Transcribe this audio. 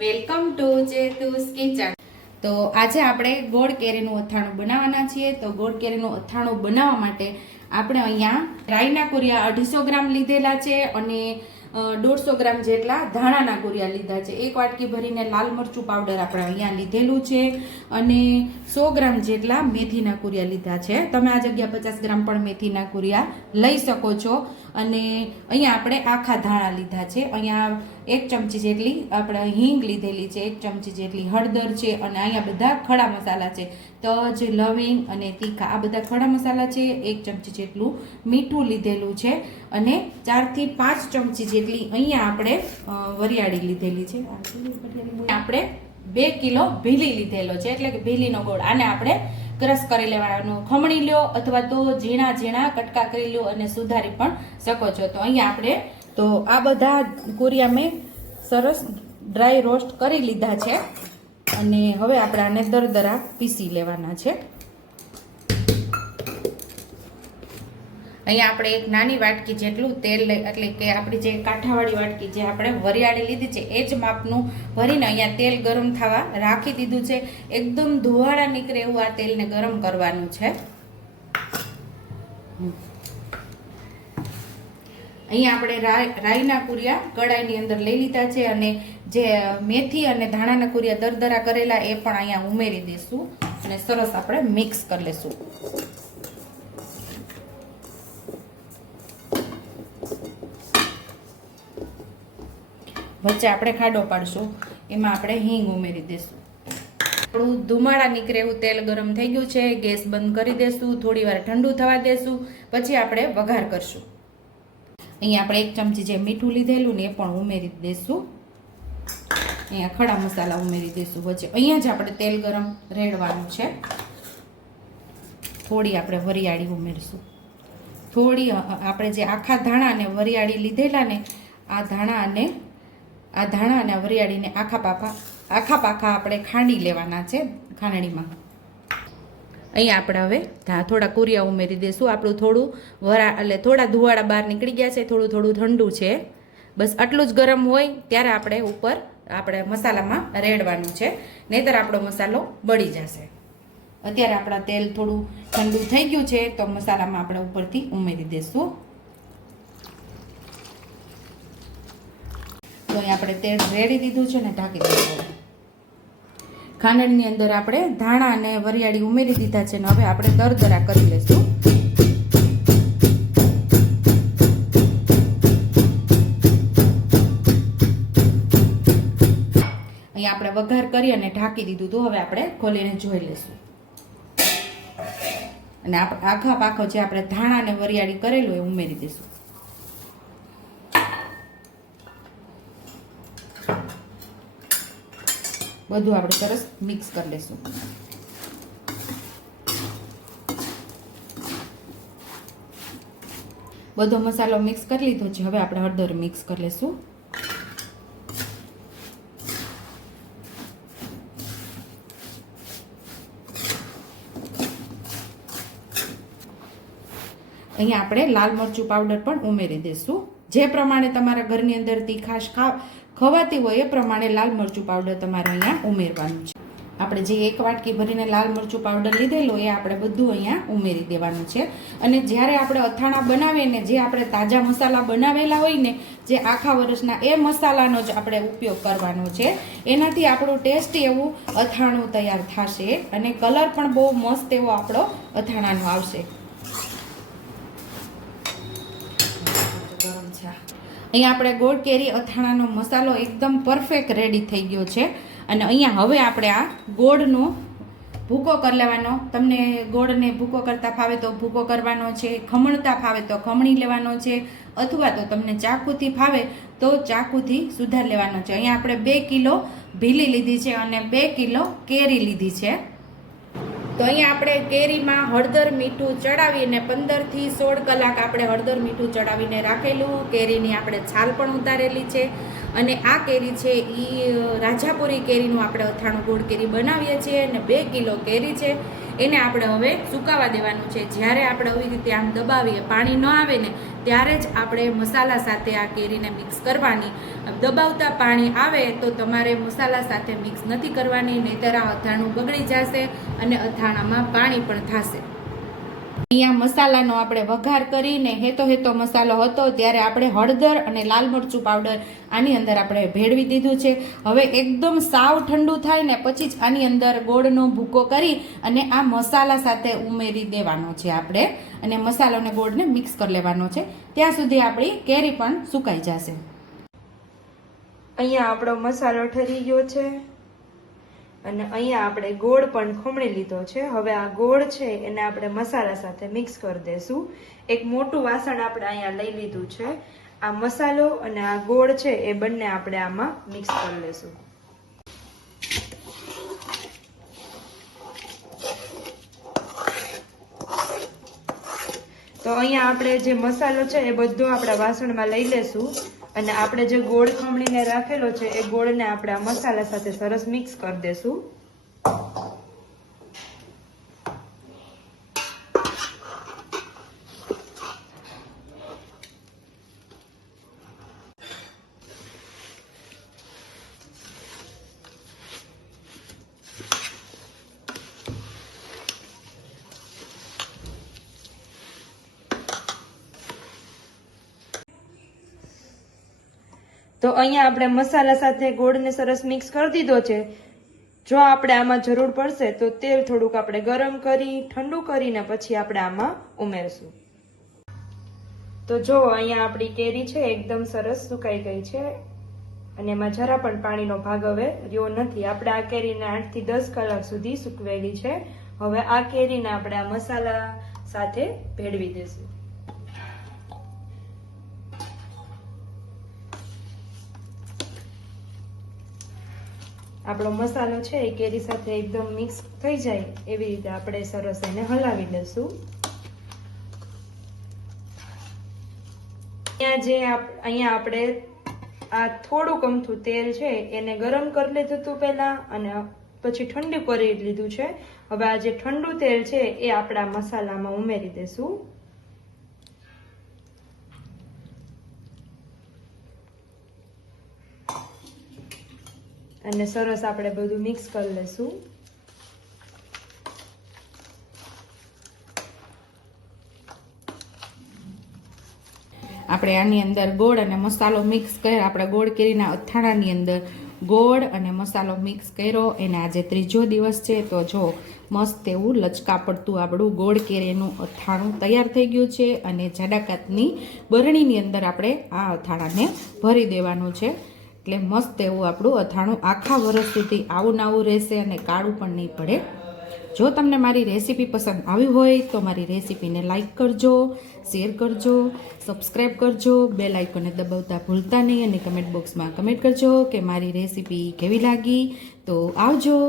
Welcome to જેતુસ kitchen. તો આજે આપણે ગોળ કેરીનું અથાણું બનાવવાના છીએ। તો ગોળ કેરીનું અથાણું બનાવવા માટે આપણે અહીંયા રાઈના કુરિયા 250 ગ્રામ લીધેલા છે અને 150 ગ્રામ જેટલા ધાણાના કુરિયા લીધા છે। એક વાટકી ભરીને લાલ મરચું પાવડર આપણે અહીંયા લીધેલું છે અને 100 ગ્રામ જેટલા મેથીના કુરિયા લીધા છે। તમે આ જગ્યા 50 ગ્રામ પણ મેથીના કુરિયા લઈ શકો છો। અને અહીંયા આપણે આખા ધાણા લીધા છે। અહીંયા 1 ચમચી જેટલી આપણે હિંગ લીધેલી છે, 1 ચમચી જેટલી હળદર છે અને અહીંયા બધા ખડા મસાલા છે, તજ, લવિંગ અને તીખા, આ બધા ખડા મસાલા છે। 1 ચમચી જેટલું મીઠું લીધેલું છે અને 4 થી 5 ચમચી જેટલી અહીંયા આપણે વરિયાળી લીધેલી છે। આપણે 2 કિલો ભીલી લીધેલો છે, એટલે કે ભીલીનો ગોળ। આને આપણે ક્રશ કરી લેવાનો, ખમણી લ્યો અથવા તો ઝીણા ઝીણા કટકા કરી લ્યો અને સુધારી પણ શકો છો। તો અહીંયા આપણે તો આ બધા કુરિયા મેં સરસ ડ્રાય રોસ્ટ કરી લીધા છે અને હવે આપણે આને દરદરા પીસી લેવાના છે। અહીંયા આપણે એક નાની વાટકી જેટલું તેલ લઈ, એટલે કે આપણી જે કાંઠાવાળી વાટકી જે આપણે વરિયાળી લીધી છે એ જ માપનું ભરીને અહીંયા તેલ ગરમ થવા રાખી દીધું છે। એકદમ ધુવાળા નીકળે એવું આ તેલને ગરમ કરવાનું છે। અહીંયા આપણે રાઈના કુરિયા કડાઈની અંદર લઈ લીધા છે અને જે મેથી અને ધાણાના કુરિયા દરદરા કરેલા એ પણ અહીંયા ઉમેરી દઈશું અને સરસ આપણે મિક્સ કરી લઈશું। વચ્ચે આપણે ખાડો પાડશું, એમાં આપણે હિંગ ઉમેરી દઈશું। થોડું ધુમાડા નીકળે એવું તેલ ગરમ થઈ ગયું છે, ગેસ બંધ કરી દઈશું, થોડી વાર ઠંડુ થવા દેશું, પછી આપણે વઘાર કરશું। અહીંયા આપણે 1 ચમચી જે મીઠું લીધેલું ને એ પણ ઉમેરી દઈશું। અહીંયા ખડા મસાલા ઉમેરી દઈશું વચ્ચે। અહીંયા જ આપણે તેલ ગરમ રેડવાનું છે। થોડી આપણે વરિયાળી ઉમેરશું, થોડી આપણે જે આખા ધાણા અને વરિયાળી લીધેલા ને આ ધાણા અને વરિયાળીને આખા પાખા આપણે ખાંડી લેવાના છે ખાંડણીમાં। અહીંયા આપણે હવે થોડા કુરિયા ઉમેરી દઈશું। આપણું થોડું એટલે થોડા ધુવાળા બહાર નીકળી ગયા છે, થોડું ઠંડુ છે, બસ આટલું જ ગરમ હોય ત્યારે આપણે ઉપર આપણે મસાલામાં રેડવાનું છે, નહીંતર આપણો મસાલો બળી જશે। અત્યારે આપણા તેલ થોડું ઠંડુ થઈ ગયું છે તો મસાલામાં આપણે ઉપરથી ઉમેરી દઈશું। તો અહીંયા આપણે તેલ રેડી દીધું છે ને ઢાંકી દઈશું। ખાંડની અંદર આપણે ધાણા અને વરિયાળી ઉમેરી દીધા છે ને હવે આપણે દરદરા કરી લઈશું। અહીંયા આપણે વઘાર કરી અને ઢાંકી દીધું હતું, હવે આપણે ખોલીને જોઈ લઈશું અને આખા પાખો જે આપણે ધાણા અને વરિયાળી કરેલું એ ઉમેરી દઈશું। બધું આપણે સરસ મિક્સ કરી લઈશું। બધો મસાલો મિક્સ કરી લીધો છે, હવે આપણે હળદર મિક્સ કરી લઈશું। અહીંયા આપણે લાલ મરચું પાવડર પણ ઉમેરી દઈશું। જે પ્રમાણે તમારા ઘરની અંદર તીખાશ ખવાતી હોય એ પ્રમાણે લાલ મરચું પાવડર તમારે અહીંયા ઉમેરવાનું છે। આપણે જે 1 વાટકી ભરીને લાલ મરચું પાવડર લીધેલો એ આપણે બધું અહીંયા ઉમેરી દેવાનું છે। અને જ્યારે આપણે અથાણા બનાવીએ ને, જે આપણે તાજા મસાલા બનાવેલા હોય ને, જે આખા વર્ષના એ મસાલાનો જ આપણે ઉપયોગ કરવાનો છે। એનાથી આપણું ટેસ્ટી એવું અથાણું તૈયાર થશે અને કલર પણ બહુ મસ્ત એવો આપણો અથાણાનો આવશે। અહીંયા આપણે ગોળ કેરી અથાણાનો મસાલો એકદમ પરફેક્ટ રેડી થઈ ગયો છે અને અહીંયા હવે આપણે આ ગોળનો ભૂકો કરી લેવાનો। તમને ગોળને ભૂકો કરતા ફાવે તો ભૂકો કરવાનો છે, ખમણતા ફાવે તો ખમણી લેવાનો છે, અથવા તો તમને ચાકુથી ફાવે તો ચાકુથી સુધાર લેવાનો છે। અહીંયા આપણે 2 કિલો ભીલી લીધી છે અને 2 કિલો કેરી લીધી છે। તો અહીંયા આપણે કેરીમાં હળદર મીઠું ચડાવીને 15 થી 16 કલાક આપણે હળદર મીઠું ચડાવીને રાખેલું। કેરીની આપણે છાલ પણ ઉતારેલી છે અને આ કેરી છે એ રાજાપુરી કેરીનું આપણે અથાણું ગોળ કેરી બનાવીએ છીએ અને 2 કિલો કેરી છે એને આપણે હવે સુકાવા દેવાનું છે. જ્યારે આપણે આવી રીતે આમ દબાવીએ પાણી ન આવે ને ત્યારે જ આપણે મસાલા સાથે આ કેરીને મિક્સ કરવાની. દબાવતા પાણી આવે તો તમારે મસાલા સાથે મિક્સ નથી કરવાની, નહીંતર આ અથાણું બગડી જશે અને અથાણામાં પાણી પણ થશે. અહીંયા મસાલાનો આપણે વઘાર કરીને હેતો મસાલો હતો ત્યારે આપણે હળદર અને લાલ મરચું પાવડર આની અંદર આપણે ભેળવી દીધું છે. હવે એકદમ સાવ ઠંડુ થાય ને પછી જ આની અંદર ગોળનો ભૂકો કરી અને આ મસાલા સાથે ઉમેરી દેવાનો છે આપણે, અને મસાલો અને ગોળને મિક્સ કરી લેવાનો છે. ત્યાં સુધી આપણી કેરી પણ સુકાઈ જશે. અહીંયા આપણો મસાલો ઠરી ગયો છે અને અહીંયા આપણે ગોળ પણ ખમણી લીધો છે. હવે આ ગોળ છે એને આપણે મસાલા સાથે મિક્સ કરી દેશું. એક મોટું વાસણ આપણે અહીંયા લઈ લીધું છે. આ મસાલો અને આ ગોળ છે એ બંને આપણે આમાં મિક્સ કરી લેશું. તો અહીંયા આપણે જે મસાલો છે એ બધો આપણા વાસણમાં લઈ લેશું અને આપણે જે ગોળ ખમણીને રાખેલો છે એ ગોળને આપણે આ મસાલા સાથે સરસ મિક્સ કરી દેશું. તો અહીંયા આપણે મસાલા સાથે ગોળને સરસ મિક્સ કરી દીધો છે. જો આપણે આમાં જરૂર પડશે તો તેલ થોડુંક આપણે ગરમ કરી ઠંડુ કરીને પછી આપણે આમાં ઉમેરશું. તો જો અહીંયા આપણી કેરી છે એકદમ સરસ સુકાઈ ગઈ છે અને એમાં જરા પણ પાણીનો ભાગ હવે રહ્યો નથી. આપણે આ કેરીને 8 થી 10 કલાક સુધી સૂકવેલી છે. હવે આ કેરીને આપણે આ મસાલા સાથે ભેળવી દેશું. આપણો મસાલો છે એ કેરી સાથે એકદમ મિક્સ થઈ જાય એવી રીતે આપણે સરસ એને હલાવી લેશું. અહીંયા આપણે આ થોડુંક અમથું તેલ છે એને ગરમ કરી લીધું હતું પહેલા અને પછી ઠંડુ કરી લીધું છે. હવે આ જે ઠંડુ તેલ છે એ આપણા મસાલામાં ઉમેરી દેશું. અને સરસ આપણે બધું મિક્સ કરી લેશું. આપણે આની અંદર ગોળ અને મસાલો મિક્સ કર્યો. આપણે ગોળ કેરીના અથાણાની અંદર ગોળ અને મસાલો મિક્સ કર્યો. એને આજે 3જો દિવસ છે. તો જો મસ્ત એવું લચકા પડતું આપણું ગોળ કેરીનું અથાણું તૈયાર થઈ ગયું છે અને જાડાકાતની બરણીની અંદર આપણે આ અથાણાને ભરી દેવાનું છે. એટલે મસ્ત એવું આપણું અથાણું આખા વર્ષ સુધી આવું આવું રહેશે અને કાળું પણ નહીં પડે. જો તમને મારી રેસીપી પસંદ આવી હોય તો મારી રેસીપીને લાઈક કરજો, શેર કરજો, સબસ્ક્રાઈબ કરજો, બેલ આઇકોનને દબાવતા ભૂલતા નહીં અને કમેન્ટ બોક્સમાં કમેન્ટ કરજો કે મારી રેસીપી કેવી લાગી. તો આવજો.